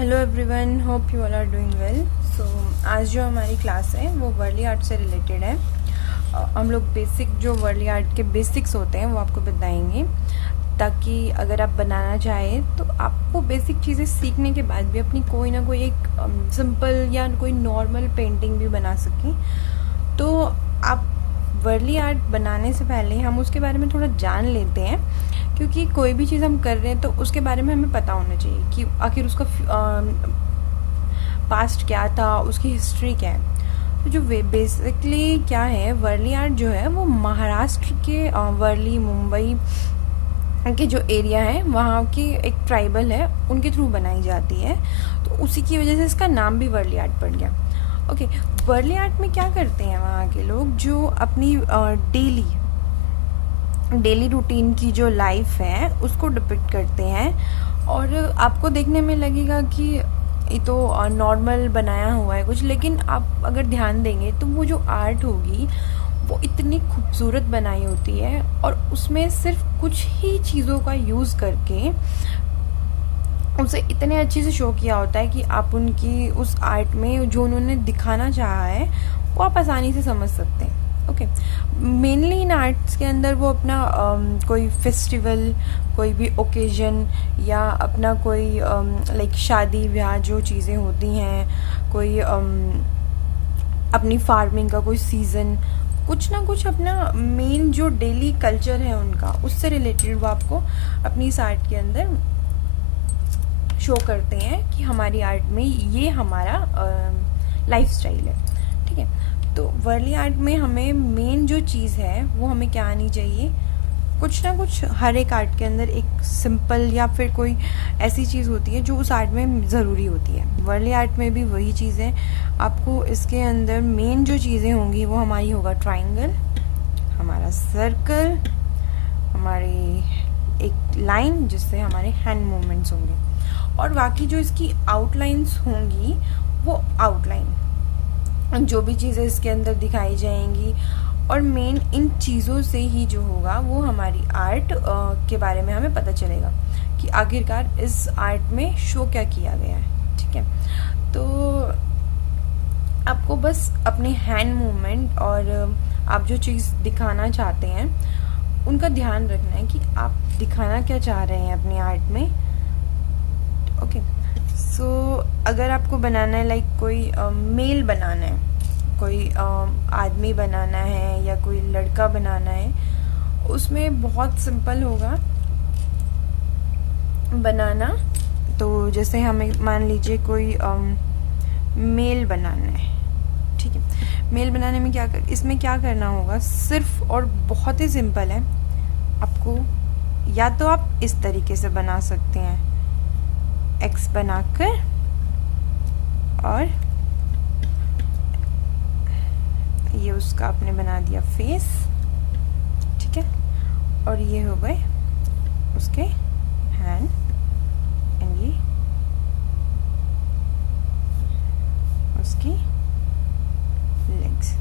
Hello everyone, hope you all are doing well. So आज जो हमारी क्लास है वो वर्ली आर्ट से रिलेटेड है। हम लोग बेसिक जो वर्ली आर्ट के बेसिक्स होते हैं वो आपको बताएंगे, ताकि अगर आप बनाना चाहें तो आपको बेसिक चीज़ें सीखने के बाद भी अपनी कोई ना कोई एक सिंपल या कोई नॉर्मल पेंटिंग भी बना सकें। तो आप वर्ली आर्ट बनाने से पहले हम उसके बारे में थोड़ा जान लेते हैं, क्योंकि कोई भी चीज़ हम कर रहे हैं तो उसके बारे में हमें पता होना चाहिए कि आखिर उसका पास्ट क्या था, उसकी हिस्ट्री क्या है। तो जो बेसिकली क्या है, वर्ली आर्ट जो है वो महाराष्ट्र के वर्ली, मुंबई के जो एरिया है वहाँ की एक ट्राइबल है, उनके थ्रू बनाई जाती है। तो उसी की वजह से इसका नाम भी वर्ली आर्ट पड़ गया। ओके, वर्ली आर्ट में क्या करते हैं वहाँ के लोग, जो अपनी डेली रूटीन की जो लाइफ है उसको डिपिक्ट करते हैं। और आपको देखने में लगेगा कि ये तो नॉर्मल बनाया हुआ है कुछ, लेकिन आप अगर ध्यान देंगे तो वो जो आर्ट होगी वो इतनी खूबसूरत बनाई होती है, और उसमें सिर्फ कुछ ही चीज़ों का यूज़ करके उसे इतने अच्छे से शो किया होता है कि आप उनकी उस आर्ट में जो उन्होंने दिखाना चाहा है वो आप आसानी से समझ सकते हैं। ओके, मेनली इन आर्ट्स के अंदर वो अपना कोई फेस्टिवल, कोई भी ओकेजन, या अपना कोई लाइक शादी ब्याह जो चीज़ें होती हैं, कोई अपनी फार्मिंग का कोई सीज़न, कुछ ना कुछ अपना मेन जो डेली कल्चर है उनका, उससे रिलेटेड वो आपको अपनी इस आर्ट के अंदर शो करते हैं कि हमारी आर्ट में ये हमारा लाइफस्टाइल है। ठीक है, तो वर्ली आर्ट में हमें मेन जो चीज़ है वो हमें क्या आनी चाहिए, कुछ ना कुछ हर एक आर्ट के अंदर एक सिंपल या फिर कोई ऐसी चीज़ होती है जो उस आर्ट में ज़रूरी होती है। वर्ली आर्ट में भी वही चीज़ है। आपको इसके अंदर मेन जो चीज़ें होंगी वो हमारी होगा ट्राइंगल, हमारा सर्कल, हमारी एक लाइन जिससे हमारे हैंड मूवमेंट्स होंगे, और बाकी जो इसकी आउटलाइंस होंगी वो आउटलाइन जो भी चीज़ें इसके अंदर दिखाई जाएंगी। और मेन इन चीज़ों से ही जो होगा वो हमारी आर्ट के बारे में हमें पता चलेगा कि आखिरकार इस आर्ट में शो क्या किया गया है। ठीक है, तो आपको बस अपने हैंड मूवमेंट और आप जो चीज़ दिखाना चाहते हैं उनका ध्यान रखना है कि आप दिखाना क्या चाह रहे हैं अपनी आर्ट में। ओके, सो अगर आपको बनाना है लाइक कोई मेल बनाना है, कोई आदमी बनाना है या कोई लड़का बनाना है, उसमें बहुत सिंपल होगा बनाना। तो जैसे हमें मान लीजिए कोई मेल बनाना है। ठीक है, मेल बनाने में इसमें क्या करना होगा, सिर्फ और बहुत ही सिंपल है। आपको या तो आप इस तरीके से बना सकते हैं, एक्स बनाकर, और ये उसका आपने बना दिया फेस। ठीक है, और ये हो गए उसके हैंड, एंड ये उसकी लेग्स।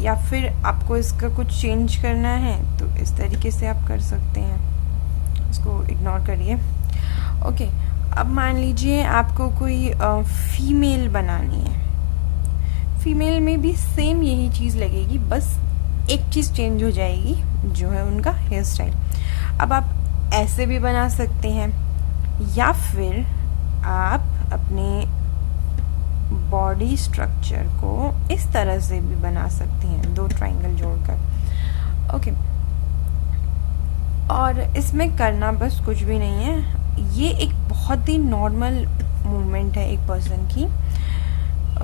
या फिर आपको इसका कुछ चेंज करना है तो इस तरीके से आप कर सकते हैं, इसको इग्नोर करिए। ओके, अब मान लीजिए आपको कोई फीमेल बनानी है। फीमेल में भी सेम यही चीज़ लगेगी, बस एक चीज़ चेंज हो जाएगी जो है उनका हेयर स्टाइल। अब आप ऐसे भी बना सकते हैं, या फिर आप अपने बॉडी स्ट्रक्चर को इस तरह से भी बना सकते हैं, दो ट्रायंगल जोड़कर। ओके, और इसमें करना बस कुछ भी नहीं है, ये एक बहुत ही नॉर्मल मूवमेंट है एक पर्सन की।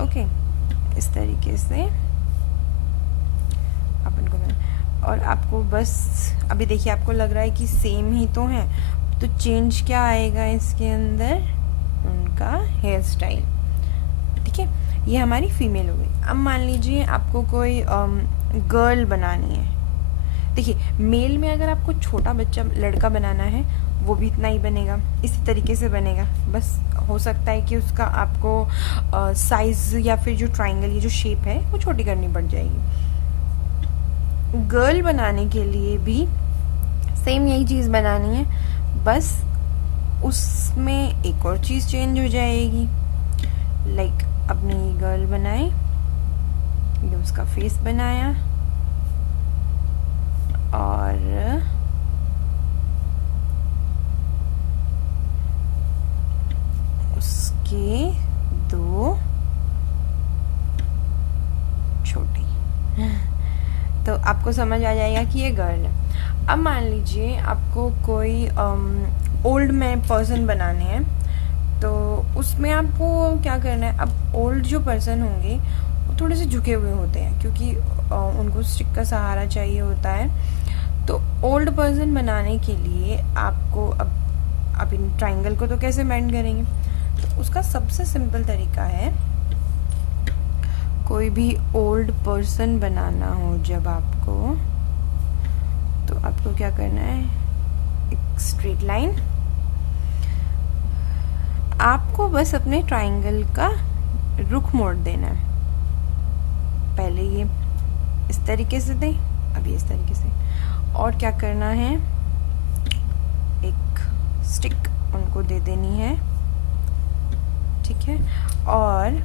ओके, इस तरीके से आप इनको और आपको बस अभी देखिए आपको लग रहा है कि सेम ही तो है, तो चेंज क्या आएगा इसके अंदर, उनका हेयर स्टाइल। ठीक है, ये हमारी फीमेल हो गई। अब मान लीजिए आपको कोई गर्ल बनानी है। देखिए, मेल में अगर आपको छोटा बच्चा लड़का बनाना है वो भी इतना ही बनेगा, इसी तरीके से बनेगा। बस हो सकता है कि उसका आपको साइज या फिर जो ट्रायंगल, ये जो शेप है वो छोटी करनी पड़ जाएगी। गर्ल बनाने के लिए भी सेम यही चीज़ बनानी है, बस उसमें एक और चीज़ चेंज हो जाएगी। लाइक अपनी गर्ल बनाई, ये उसका फेस बनाया और उसके दो छोटी तो आपको समझ आ जाएगा कि ये गर्ल है। अब मान लीजिए आपको कोई ओल्ड मैन पर्सन बनाने हैं, तो उसमें आपको क्या करना है। अब ओल्ड जो पर्सन होंगे वो थोड़े से झुके हुए होते हैं, क्योंकि उनको स्टिक का सहारा चाहिए होता है। तो ओल्ड पर्सन बनाने के लिए आपको अब इन ट्राइंगल को तो कैसे बैंड करेंगे, तो उसका सबसे सिंपल तरीका है, कोई भी ओल्ड पर्सन बनाना हो जब आपको, तो आपको क्या करना है, एक स्ट्रेट लाइन, आपको बस अपने ट्राइंगल का रुख मोड़ देना है। पहले ये इस तरीके से दें, अभी इस तरीके से, और क्या करना है, एक स्टिक उनको दे देनी है, ठीक है। और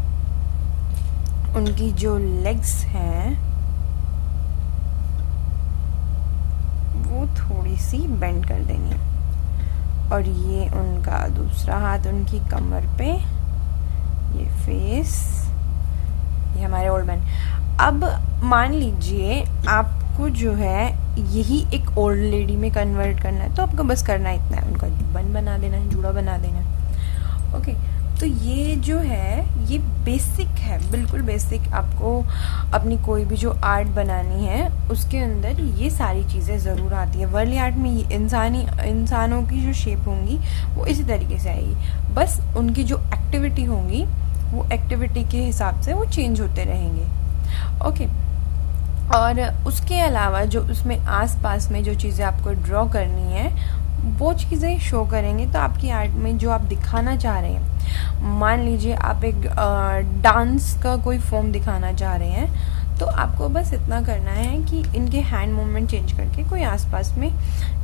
उनकी जो लेग्स हैं वो थोड़ी सी बेंड कर देनी है, और ये उनका दूसरा हाथ उनकी कमर पे, ये फेस, ये हमारे ओल्ड मैन। अब मान लीजिए आपको जो है यही एक ओल्ड लेडी में कन्वर्ट करना है, तो आपको बस करना इतना है, उनका बन बना देना है, जूड़ा बना देना है। ओके, तो ये जो है ये बेसिक है, बिल्कुल बेसिक। आपको अपनी कोई भी जो आर्ट बनानी है उसके अंदर ये सारी चीज़ें ज़रूर आती है। वर्ली आर्ट में ये इंसानों की जो शेप होंगी वो इसी तरीके से आएगी, बस उनकी जो एक्टिविटी होंगी वो एक्टिविटी के हिसाब से वो चेंज होते रहेंगे। ओके, और उसके अलावा जो उसमें आसपास में जो चीज़ें आपको ड्रॉ करनी है वो चीज़ें शो करेंगे। तो आपकी आर्ट में जो आप दिखाना चाह रहे हैं, मान लीजिए आप एक डांस का कोई फॉर्म दिखाना चाह रहे हैं, तो आपको बस इतना करना है कि इनके हैंड मूवमेंट चेंज करके कोई आसपास में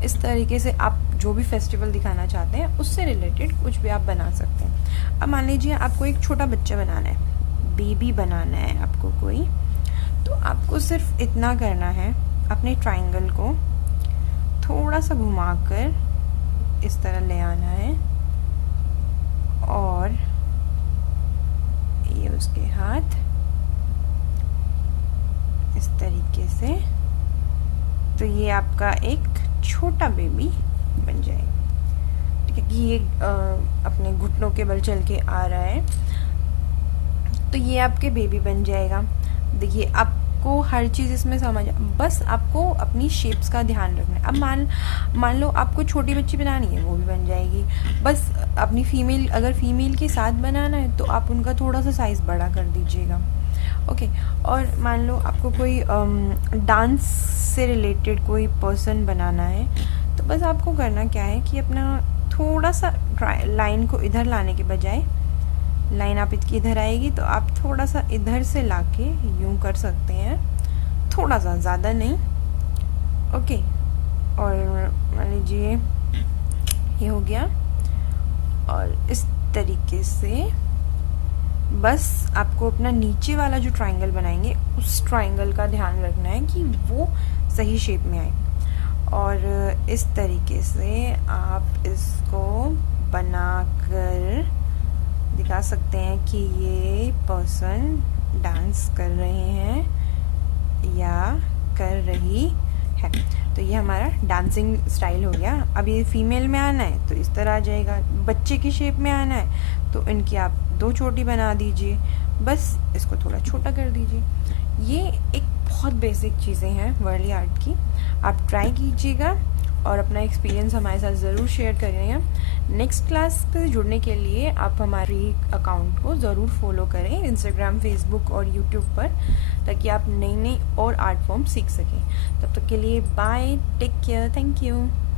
इस तरीके से आप जो भी फेस्टिवल दिखाना चाहते हैं उससे रिलेटेड कुछ भी आप बना सकते हैं। अब मान लीजिए आपको एक छोटा बच्चा बनाना है, बेबी बनाना है आपको कोई, तो आपको सिर्फ इतना करना है, अपने ट्राइंगल को थोड़ा सा घुमाकर इस तरह ले आना है, और ये उसके हाथ इस तरीके से, तो ये आपका एक छोटा बेबी बन जाएगा। ठीक है, कि ये अपने घुटनों के बल चल के आ रहा है, तो ये आपके बेबी बन जाएगा। देखिए आपको हर चीज़ इसमें समझ, बस आपको अपनी शेप्स का ध्यान रखना है। अब मान लो आपको छोटी बच्ची बनानी है, वो भी बन जाएगी। बस अपनी फीमेल, अगर फीमेल के साथ बनाना है तो आप उनका थोड़ा सा साइज़ बड़ा कर दीजिएगा। ओके, और मान लो आपको कोई डांस से रिलेटेड कोई पर्सन बनाना है, तो बस आपको करना क्या है कि अपना थोड़ा सा लाइन को इधर लाने के बजाय, लाइन आप इसकी इधर आएगी तो आप थोड़ा सा इधर से लाके यूं कर सकते हैं, थोड़ा सा, ज़्यादा नहीं। ओके, और मान लीजिए ये हो गया, और इस तरीके से बस आपको अपना नीचे वाला जो ट्रायंगल बनाएंगे उस ट्रायंगल का ध्यान रखना है कि वो सही शेप में आए, और इस तरीके से आप इसको बनाकर दिखा सकते हैं कि ये पर्सन डांस कर रहे हैं या कर रही है। तो ये हमारा डांसिंग स्टाइल हो गया। अब ये फीमेल में आना है तो इस तरह आ जाएगा, बच्चे की शेप में आना है तो इनकी आप दो चोटी बना दीजिए, बस इसको थोड़ा छोटा कर दीजिए। ये एक बहुत बेसिक चीज़ें हैं वर्ली आर्ट की, आप ट्राई कीजिएगा और अपना एक्सपीरियंस हमारे साथ ज़रूर शेयर करिएगा। नेक्स्ट क्लास से जुड़ने के लिए आप हमारी अकाउंट को ज़रूर फॉलो करें इंस्टाग्राम, फेसबुक और यूट्यूब पर, ताकि आप नई नई और आर्ट फॉर्म सीख सकें। तब तक के लिए bye, take care, thank you.